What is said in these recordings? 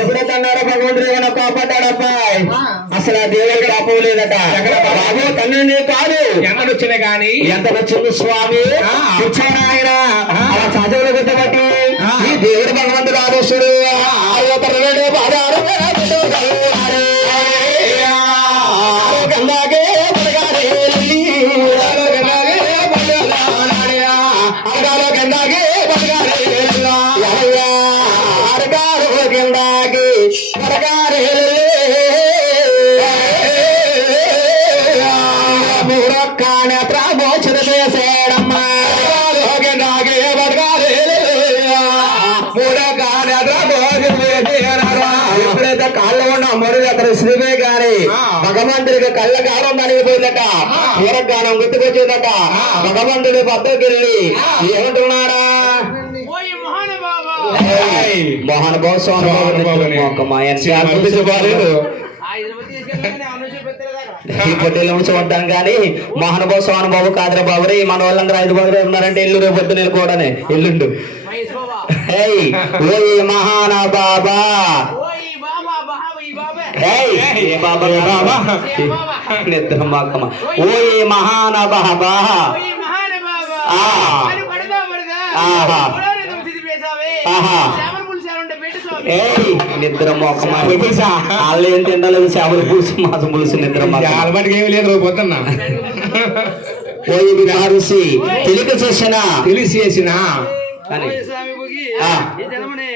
ఎప్పుడైతే అన్నారో భగవంతుడు ఏమైనా కోపడ్డాడబ్బాయ్ అసలు ఆ దేవుడికి రాపోలేదట బాబు తండ్రి కాదు. ఎంత వచ్చిన గాని. ఎంత వచ్చింది స్వామి? ఆ. కూర్చోను ఆయన. అలా చదువులు గుర్తుపట్టి. ఈ దేవుడు భగవంతుడు ఆదేశుడు అడగాలో గంగాగే పడగాడే లల్లా. యహయ్యా, అడగాలో మూడొక్కన ప్రామోచన చేసేడమ్మా కాళ్ళు ఉన్న మొదలు అక్కడ శ్రీమే గారి ఆ. భగవంతుడికి కళ్ళ గానం నలిగిపోయిందట పూరగానం గుర్తుకొచ్చిందట. భగవంతుడి పద్దకి వెళ్ళి ఏమంటున్నాడా? ఓయ్ మహానుభావ. ఏయ్, మోహన్ బాబు స్వామి ఈ పొట్టేళ్ళు చూడటం కానీ మోహన్ బాబు స్వామి బాబు కాదురా బాబు. రే మన వాళ్ళందరూ ఐదు మంది ఉన్నారంటే ఇల్లు రేపు పొద్దున వెళ్ళిపోవడనే ఎల్లుండు. మహేష్ బాబా. ఏయ్ ఓయ్ మహాన బాబా. బాబే ఏయ్, ఏ బాబా? నిద్ర పులుసా? వాళ్ళు ఏం తింటలేదు చేపల పులుసు మాసం పులుసు నిద్ర ఆలమటికి ఏమి లేదు రేపు పొద్దున్న. ఓయ్ విహారుసి తెలిక చేసిన? తెలిసి చేసిన? అని. జనమనే.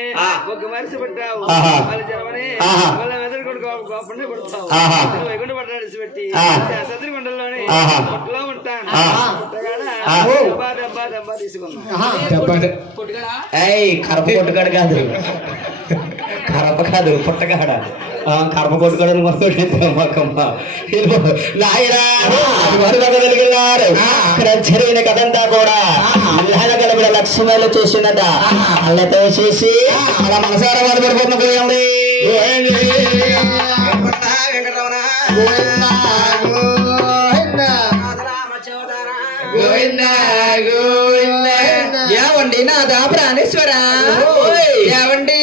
ఒక మరిసి పట్టావు. జనమనే గోపండే కొడతావు. వైకుంఠ పెట్టి. సదరి. పొట్టలో ఉంటాను. కరప కొట్టుకాడు కాదు. కరప కాదు పుట్టగాడ. ఇక్కడ జరిగిన కథంతా కూడా అల్లాల కలిగిన లక్ష్మీలు చూసినట అల్లతో చేసి అలా మనసారా బాధపడిపోతున్న పోయింది ఏమండి? నాదా ప్రాణేశ్వర? ఏమండి?